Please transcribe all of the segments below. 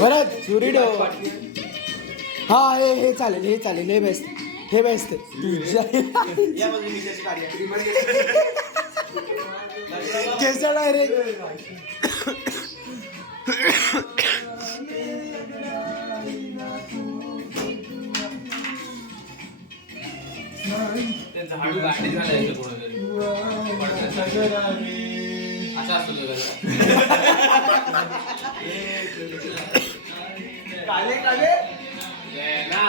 परत सुरिडो. हा हे चालेल, हे चालेल, हे बेस्ट, हे बेस्ट. केस डायरेक्ट. झाडू गाडी घालायचं कोणतरी असं असतो काले काले ना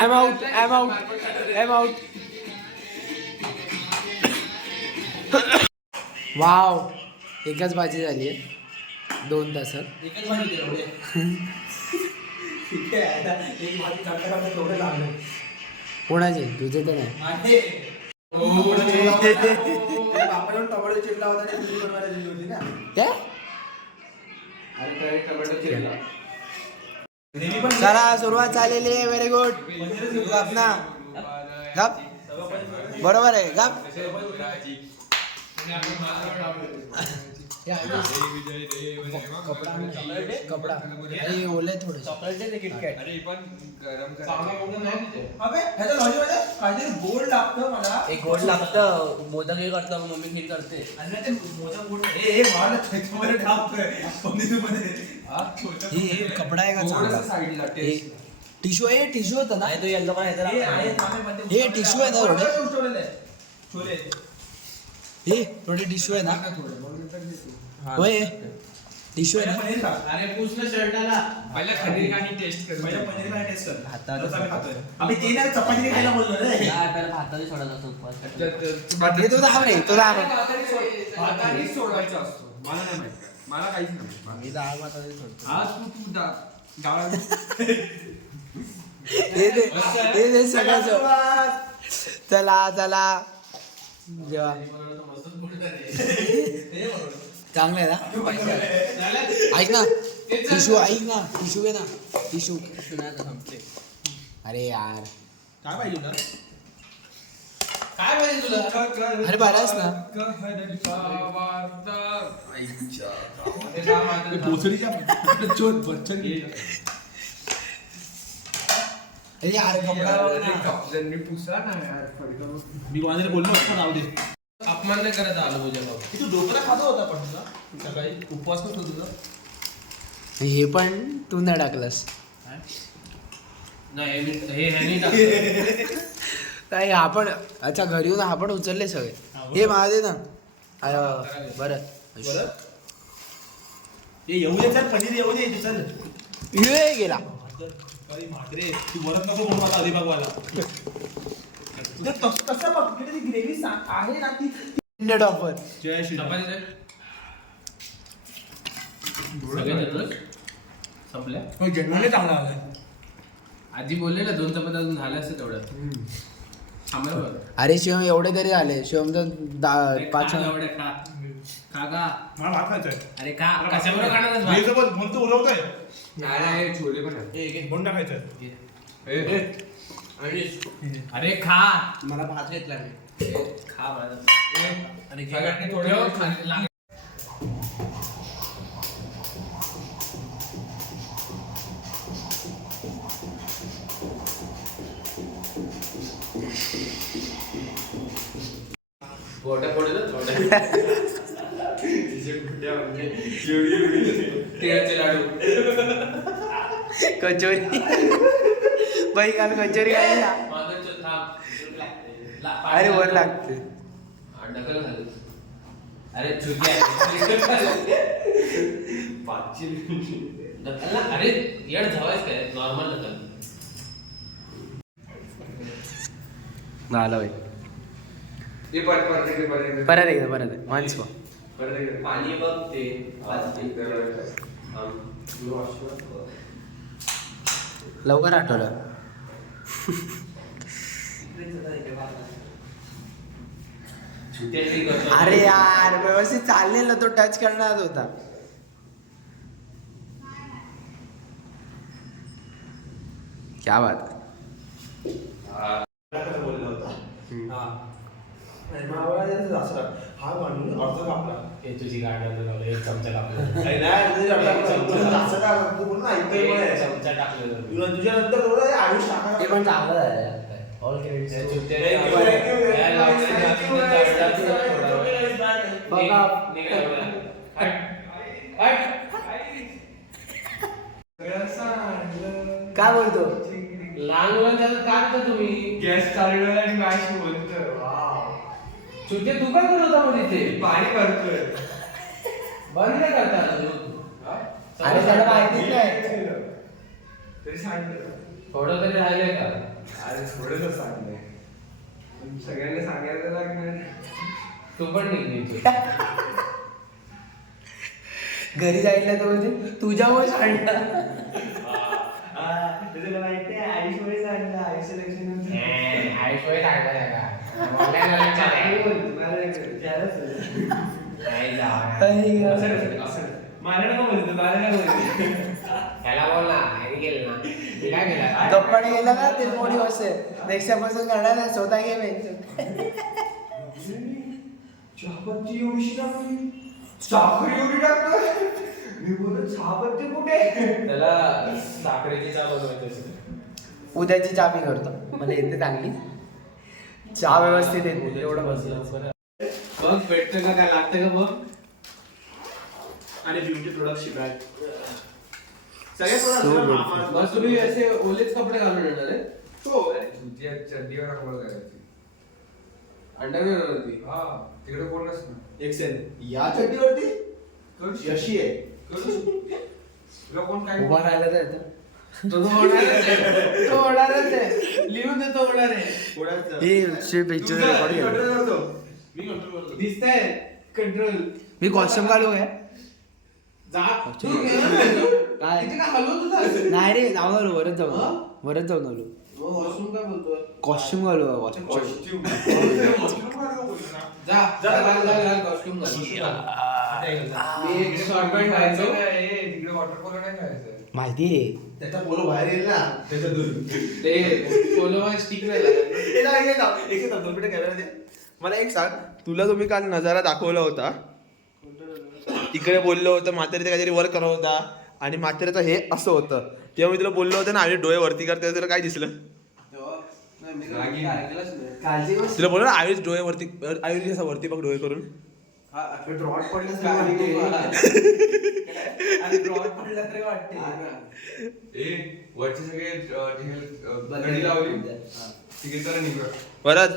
I'm out, I'm out, I'm out. Wow, एकच भाजी झाली आहे 2 तासात. एकच भाजी होती ठीक आहे आता एक भाजी करता करता तेवढं लागलं कोणाचे? तुझे तर नाही. माझे बापाला टोमॅटो चिरला होता आणि पुरी बनवायला दिली होती ना. काय? अरे टोमॅटो चिरला. चला सुरुवात झालेली आहे. Very good. गप ना, गप. बरोबर आहे, गप. कपडा अरे ओले थोडे काहीतरी गोड लागतं मला. एक गोड लागतं. मोदक हे करतो मम्मी खीर करते. हे कपडा आहे का चांगला? टिश्यू आहे, टिश्यू होता ना? तो येल्लो पण हे टिश्यू आहे ना थोडे? हे थोडे टिश्यू आहे ना? होय टिश्यू आहे ना? अरे पूछना शर्टाला पहिला खडीर खाणी टेस्ट कर. आम्ही ते नाही चपाती खायला बोललो रे. भाताने सोडायचा असतो उपवास. हे तो दाब रे, तो दाब. हाताने सोडायचा असतो. मला नाही माहिती, मला काहीच नाही. मी दाब हाताने सोडतो. आज तू गावाला हे सगळं चला चला जेव्हा चांगलं आहे ना. ऐक ना, टिश्यू ऐक ना, टिश्यू घे ना, टिश्यू. अरे यार काय पाहिजे तुला? काय पाहिजे तुला? अरे बराच ना. अरे यार कपडा मी कोणाला बोललो असतो राहू दे. अपमान नाही करत आलो तुझ्या भाऊ. तू डोकरा खातो होता पण तुझा सकाळी उपवास करतो तुझा. हे पण तू नाही टाकलंस. नाही हे नाही टाकलं. नाही हा पण अच्छा घरी येऊन हा पण उचलले सगळे. हे महादे ना बरं हे येऊ दे चल, पनीर येऊ दे चल. हे गेला अरे मात्रे तू वरत नको म्हणून मला अलिबागवाला. तसं बघ ती ग्रेव्ही आहे ना ती. Indian offer. जय श्री चपाती दे. सगळे देतोस? संपल्या? जेवणाने चांगला आलाय. आजी बोलले ना 2 चपात्या अजून झाल्या असते तेवढ्या. थांबा बरं. अरे शिवम एवढे तरी झाले. शिवम तर 5 एवढ्या खा. खा का? मला भात खायचंय. अरे खा. कशावर खाणारच भात? मी सोबत म्हणतो उरवतोय. नाही छोले पण आहेत. कोण टाकायचं? अरे खा. मला भात घेतला मी. खा माझं. अरे सगळ्यांनी थोडं लाडू कचोरी बाई काल कचोरी खाल्ली ना. अरे वर लागते. अरे अरे येड धावायच काय नॉर्मल नकल. आला बाई. परत परत एकदा वन्स फॉर. पाणी बघ ते लवकर आठवलं. अरे यार व्यवस्थित चाललेलं, तो टच करणार होता. क्या बात है. बोलला होता आणि मग आवाज असं हा माणूस अर्ध कापला हे तुझी गाडी लावलं एक चमचा टाकलं नाही नाही असं का तू बोल ना ऐकतोय पण आहे. चमचा टाकलं तुझ्या नंतर थोडं आयुष टाका ते पण चांगलं झालं ऑल क्रेडिट काय बोलतो लहान मुलांचं काय करता तुम्ही गॅस चालू आणि माझी बोलतोय चुट्टे तू काय करत होता मग तिथे पाणी भरतोय बंद काय करता अरे त्याला माहितीच नाही तरी सांगितलं थोडं तरी राहिलंय का अरे थोडंच सांगलंय सगळ्यांना सांगायला लागणार तू पण निघली घरी जायला तर म्हणजे तुझ्यावर सांडला तुला माहिती आहे आयुषमुळे सांगलं आयुष्य लक्षण आयुष्य टाकला का मला नको बोलतो मला नाही बोलतो त्याला बोल ना हे गेलं ना मी काय केलं गप्पाने गेला ना ते मोठी वसे नेक्स्ट पासून करणार नाही स्वतः घे मेन्शन चहापत्ती एवढीशी टाकली साखर एवढी टाकतोय मी बोलतो चहापत्ती कुठे त्याला साखरेची चहा बनवायची असते उद्याची चहा मी करतो मला येते चांगली चहा व्यवस्थित येते एवढं बसलं बघ भेटतं का काय लागतं का बघ आणि ब्युटी प्रोडक्ट शिकायला सगळे प्रोडक्ट मग तुम्ही असे ओलेच कपडे घालून येणार आहे तुझ्या चड्डीवर आंघोळ करायची अंडरवेअर होती हा तिकडे कोणच ना एक्सेल या चड्डीवरती यशी आहे तुला कोण काय उभा राहिला तर येतं. तो होणारच आहे तो होणारच आहे लिहून देतो होणार आहे कोणाचं हे shit, picture record केलं. कंट्रोल करतो मी कंट्रोल करतो दिसतंय कंट्रोल मी कॉस्ट्युम घालू काय जा तू गेला काय? इथे का हलवत होता नाही रे जाऊन आलो वरच जाऊन आलो वॉशरूम काय बोलतोय कॉस्ट्युम घालू कॉस्ट्युम कॉस्ट्युम जा जा घाल कॉस्ट्युम मी एक शॉर्ट पॅन्ट घालायचो तिकडे वॉटरफॉल नाही खायचं माहिती आहे त्याचा पोलो बाहेर येईल ना त्याच्यातून ते पोलो स्टिक नाही लागत मला एक सांग तुला तुम्ही काल नजारा दाखवला होता इकडे बोललो होतं म्हातारीचं काहीतरी वर करत होता आणि म्हातारीचं हे असं होतं तेव्हा मी तुला बोललो होतं ना आम्ही डोळे वरती करते तुला काय दिसलं काळजी गोष्ट तुला बोललो ना आयुष डोळे वरती आयुष असं वरती बघ डोळे करून ड्रॉट पडलं तरी वाटते वरचे सगळे गडी लावली तिकडे तर निघ परत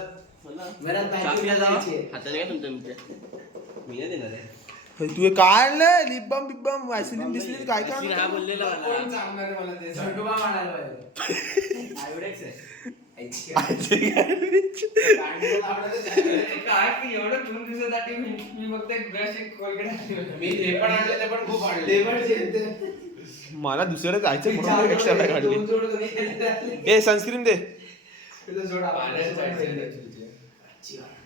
तू काय आणलं लिप बाम बिप बाम वॅसलिन बिसलिन काय काय आणलं? कोण सांगणार आहे मला ते झंडूबा म्हणायला काय की एवढं दोन दिवसासाठी मी फक्त एक ब्रश एक कोलगेट मी ते पण आणले ते पण खूप आणले मला दुसऱ्याला जायचं म्हणून एक्स्ट्रा बॅग काढली ए सनस्क्रीन दे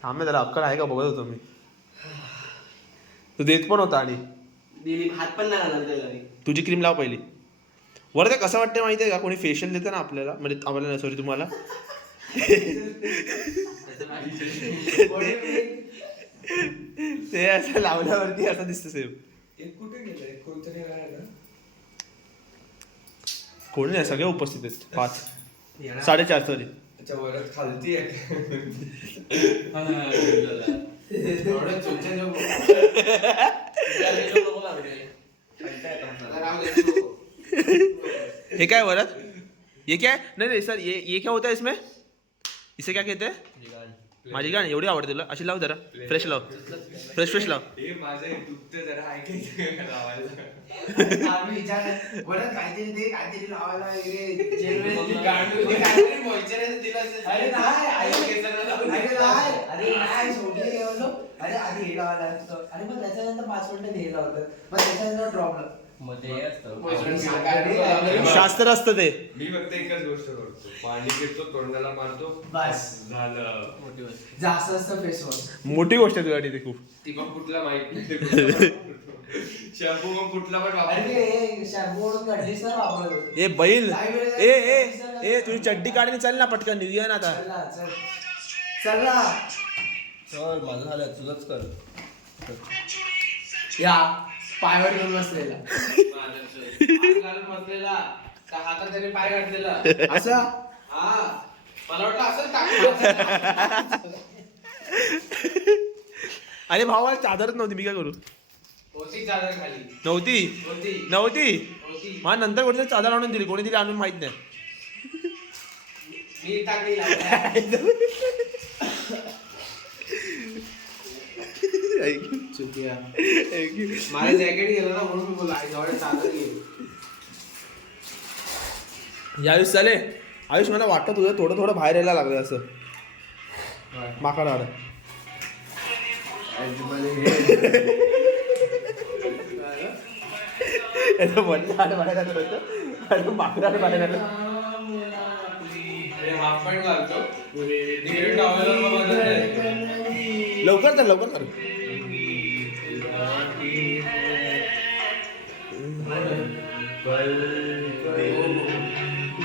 थांबे जरा अक्कल आहे का बघत होतो मी तू देत पण होता आणि हात पण नाही घालणार त्याला तुझी क्रीम लाव पहिली वर ते कसं वाटतं माहिती आहे का कोणी फेशियल देतं ना आपल्याला म्हणजे आपल्याला सॉरी तुम्हाला ते असं लावल्यावरती असं दिसतं सेम कुठे गेले कोणतरी राहिलं कोणी नाही सगळे उपस्थित आहेत 5 4:30 सॉरी त्याच्या वरच खालती आहे ये क्या है वरद ये क्या है नहीं नहीं सर ये क्या होता है इसमें इसे क्या कहते हैं माझी गाणी एवढी आवडते तुला अशी लाव जरा फ्रेश लाव फ्रेश लाव हे माझं दुखतं जरा ऐकायचं लावायला काहीतरी ते काहीतरी लावायला अरे आधी हे लावायला असतं अरे मग त्याच्यानंतर 5 मिनिटं हे लावतं मग त्याच्यानंतर प्रॉब्लेम शास्त्र असतं ते मी फक्त एकच गोष्ट करतो पाणी घेतो तोंडाला मारतो बस झालं जास्त असतं फेस वॉश मोठी गोष्ट आहे तुझ्यासाठी ते खूप ती पण कुठला माहित नाही शॅम्पू मग कुठला पण वापर अरे ते शॅम्पू ओढून काढलीस ना वापरत होते. ए बैल काही वेळेला ए ए दिसलं ए तुझी चड्डी काढ आणि चल ना पटकन निघूया ना आता. चला चल माझं झालं तुझंच कर. या पायवर घेऊन बसलेला हात घालून बसलेला त्या हातात त्याने पाय घातलेला असा हा मला वाटलं असं टाकलं अरे भावा चादरच नव्हती मी काय करू. होती चादर खाली नव्हती होती नव्हती होती मला नंतर कोणीतरी चादर आणून दिली कोणी दिली आणून माहित नाही. मी टाकली लागल्या. चुकिया माझं जॅकेट गेलं ना म्हणून मी बोला आई चादर घे. आयुष चाले आयुष मला वाटतं तुझं थोडं थोडं बाहेर यायला लागलं असं माकडावर. माकडावर बाहेर आलं. हाफ पॅन्ट घालतो तिकडे टॉवेलवर मग बदलत नाही. लवकर कर लवकर कर.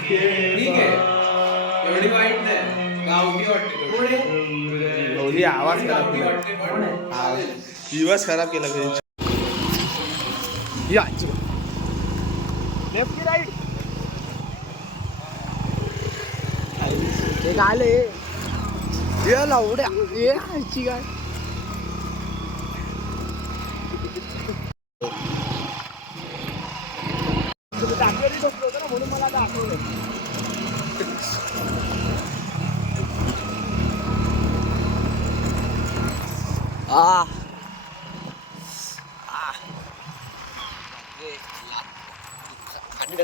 ठीक आहे एवढी वाईट नाही गावठी वाटते थोडी. गौरी आवाज खराब गावठी केला. वाटते पण चालेल. दिवस खराब केला घरी. या लेफ्ट की राईट. एक आले ये लावड्या ये आयची काय. म्हणून मला आता आठवलं.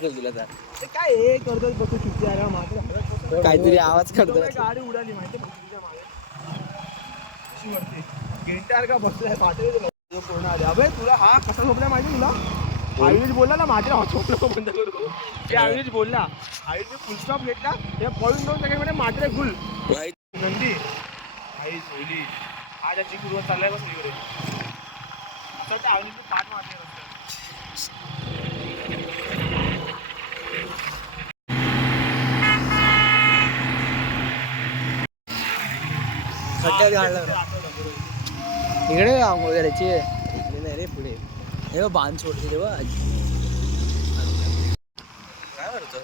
तुला तर ते काय हे करतोय बघू सुट्टी आल्या मात्र काहीतरी आवाज करतो. गाडी उडाली माहिती तुझ्या मागे अशी वरती गेंटार का बसलाय पाठी पूर्ण आले. अबे तुला हा कसा झोपलाय माहिती तुला. आयुष बोलला ना माझ्या झोपलं बंद करू. ते आयुष बोलला आयुषने फुल स्टॉप घेतला ते पळून जाऊन त्याच्यामध्ये मात्र गुल नंदी आई सोली आज याची कुरवत चाललाय बस इकडे असं वाटतं आयुषने पाठ मारले खड्ड्यात घाललं इकडे आंघोळ करायची इकडे नाही रे पुढे हे बांध सोडते तेव्हा काय करतो.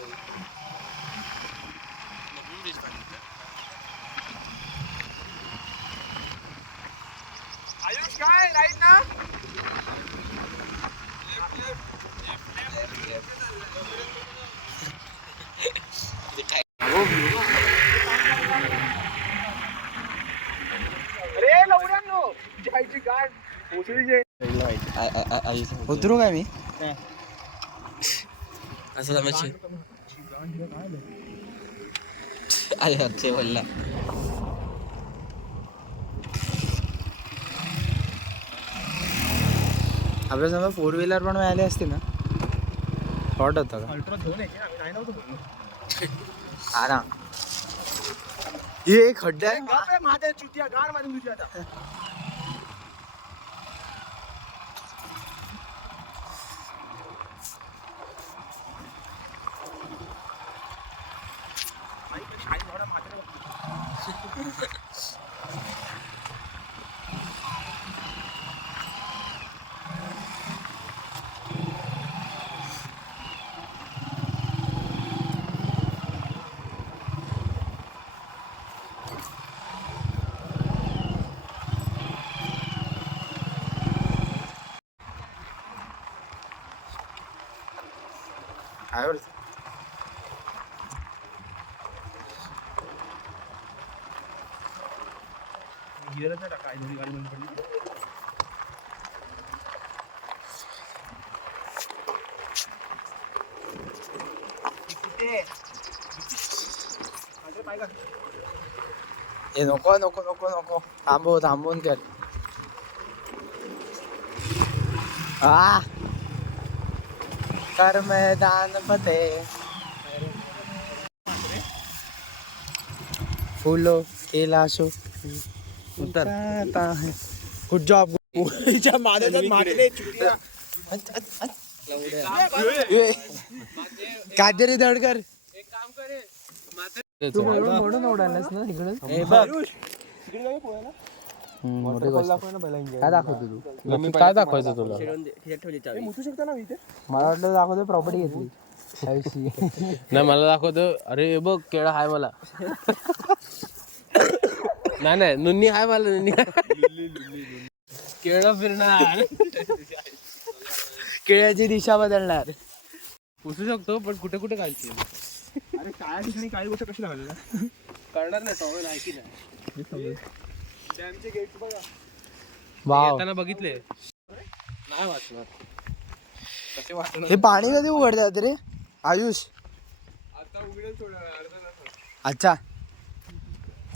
आयुष काय राईट ना. अरे लवड्यांनो जायची गाड पोचली उतरू काय मी असं जमायची अरे बोलला. आपल्या समजा 4 व्हीलर पण मिळाली असते ना. शॉर्ट होता का अल्ट्रा घेऊन आहे की आम्ही नाही नव्हतो. हा ना हे खड्डा आहे. माझ्या चुतिया गाड मारून तुझी आता. काय गिअरच नाही टाका गाडी बंद पडली. हे नको नको नको नको थांबव थांबवून कर. कर मैदान फतेह फूलों के लाशों उतरता है. Good job. मागे काजरी दडकर एक काम करे म्हणून उडालास ना इकडे काय दाखवतो तू नक्की काय दाखवायचं तुला मला वाटलं दाखवतो प्रॉपर्टी घेतली नाही मला दाखवतो. अरे बघ केळा हाय मला. नाही नुन्नी हाय मला. नुन्नी केळं फिरणार. केळ्याची दिशा बदलणार. पुसू शकतो पण कुठे कुठे घालची. अरे काय ठिकाणी काही गोष्ट कशी लागली करणार नाही टॉवेल आहे की नाही. डॅमचे गेट बघा. वाव येताना बघितले नाही वाचणार. कसे वाचणार. हे पाणी कधी उघडतात रे आयुष? आता उघडेल थोडा अर्धा तास. अच्छा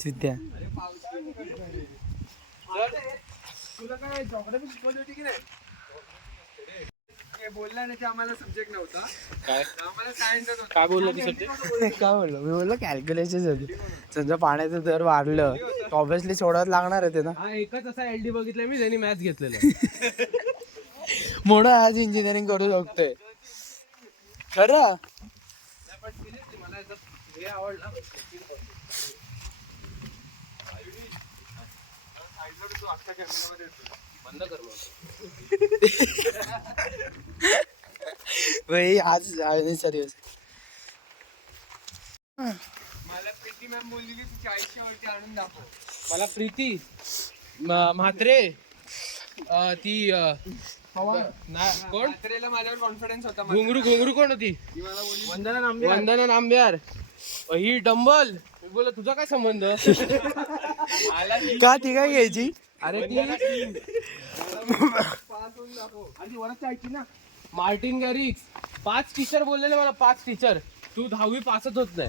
चित्त्या तुला काय जॉग्राफी शिकवली होती की नाही? बोलला नाही की आम्हाला सब्जेक्ट नव्हता. काय आम्हाला सायन्स होता. काय बोललो की सब्जेक्ट. काय बोललो मी बोललो कॅल्क्युलेशन होती. समजा पाण्याचं दर वाढलं ऑब्विसली सोडावं लागणार आहे ते ना. हा एकच असा एलडी बघितला मी त्यांनी मॅथ्स घेतलेलं. म्हणून आज इंजिनिअरिंग करू शकतोय खरं. मला हे आवडलं. बंद कर भाई आज सिरियस. मला प्रीती मॅम बोलली की 40च्या वरती आणून दाखव. मला प्रीती म्हात्रे ती कोण म्हात्रेला माझ्यावर कॉन्फिडन्स होता. घुंगरू कोण होती. वंदना नांबियार. ही डंबल. मी बोल तुझा काय संबंध. का ती काय घ्यायची? अरे ती मार्टिन गॅरिक्स 5 टीचर बोललेले मला. 5 टीचर. तू 10वी पासच होत नाही.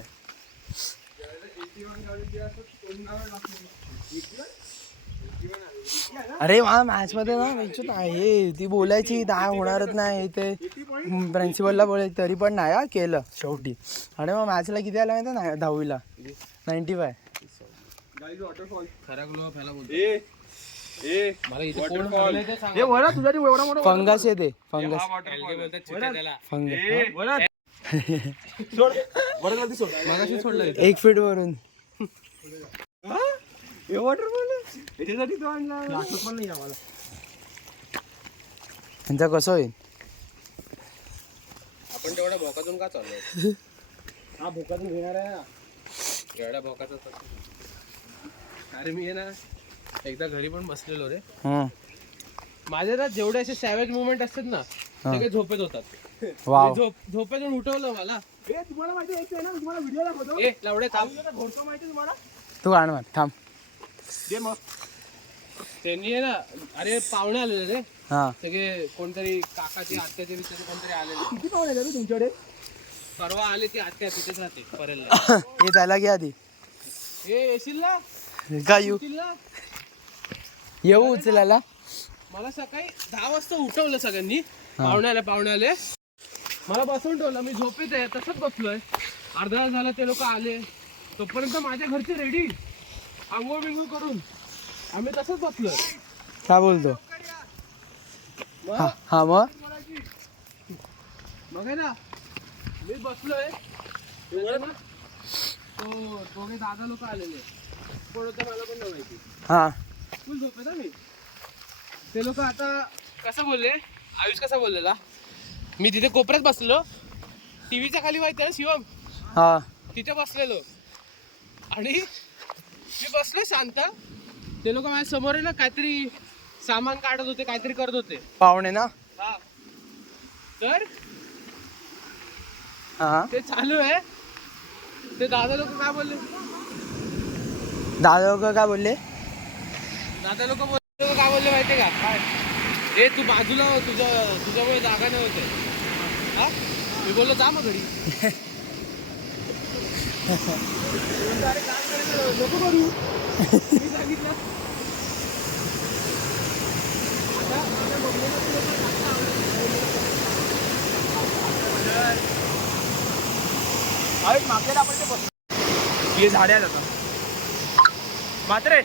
अरे मला मॅथ्स मध्ये ना विचार आहे ती बोलायची नाही होणारच नाही ते प्रिन्सिपलला बोलायचं तरी पण नाही हा केलं शेवटी. आणि मग मॅथ्सला किती आलं माहिती ना 10वीला 95. खरा ग्लो फॅला बोलतो. मला इथे कोण हरवलंय ते सांग. फंगस येते फंगस मगाशी सोडलं इथे. 1 फीट वरून. त्यांचा कसं होईल. आपण तेवढ्या भोकातून का चाललोय. हा भोकातून घेणार आहे ना. एवढ्या भोकातून. अरे मी आहे ना एकदा घरी पण बसलेलो रे. माझे ना जेवढे असे सॅवेज मुवमेंट असतात ना सगळे झोपेत होतात. वाव झोपेतून उठवलं मला. तुम्हाला माहिती आहे ना तुम्हाला व्हिडिओ दाखवतो. ए लावडे थांब. घोडतो माहिती तुम्हाला. तू गाण मार थांब. दे मग. त्यांनी आहे ना अरे पाहुणे आलेले रे. हा सगळे कोणतरी काकाचे आत्याचे विचार कोणतरी आलेले. किती पाहुणे झाले तुमच्याकडे? परवा आले ती आत्या तिथेच राहते परेलला. हे त्याला घ्या आधी. ए येशील ना. का येऊ येशील ना. येऊ उचलायला. मला सकाळी 10 वाजता उठवलं सगळ्यांनी. पाहुणे आले. मला बसवून ठेवलं. मी झोपेत आहे तसंच बसलोय. अर्धा तास झाला ते लोक आले तोपर्यंत माझ्या घरचे रेडी आंघोळ बिंघोळ करून आम्ही तसंच बसलोय. काय बोलतो. हा हा मग आहे ना मी बसलोय. दोघे दादा लोक आलेले. कोण होतं मला पण नाही माहिती. हा फुल झोपेत ना मी. ते लोक आता कसं बोलले. आयुष कसा बोललेला. मी तिथे कोपऱ्यात बसलो. टीव्हीच्या खाली माहिती आहे शिवम हा तिथे बसलेलो. आणि मी बसलो शांत. ते लोक माझ्या समोर आहे ना काहीतरी सामान काढत होते काहीतरी करत होते. पाहुणे ना. हा तर हा ते चालू आहे. ते दादा लोक काय बोलले. दादा लोक काय बोलले. दादा लोक काय बोलले माहितीये का. काय ए तू बाजूला हो. तुझ्यामुळे जागा नाही होते. हा मी बोललो जा मग घरी. नको करू. मी सांगितलं. आता माझ्या मम्मीला मागेला आपण ते बस. हे झाडे आहेत आता. मात्र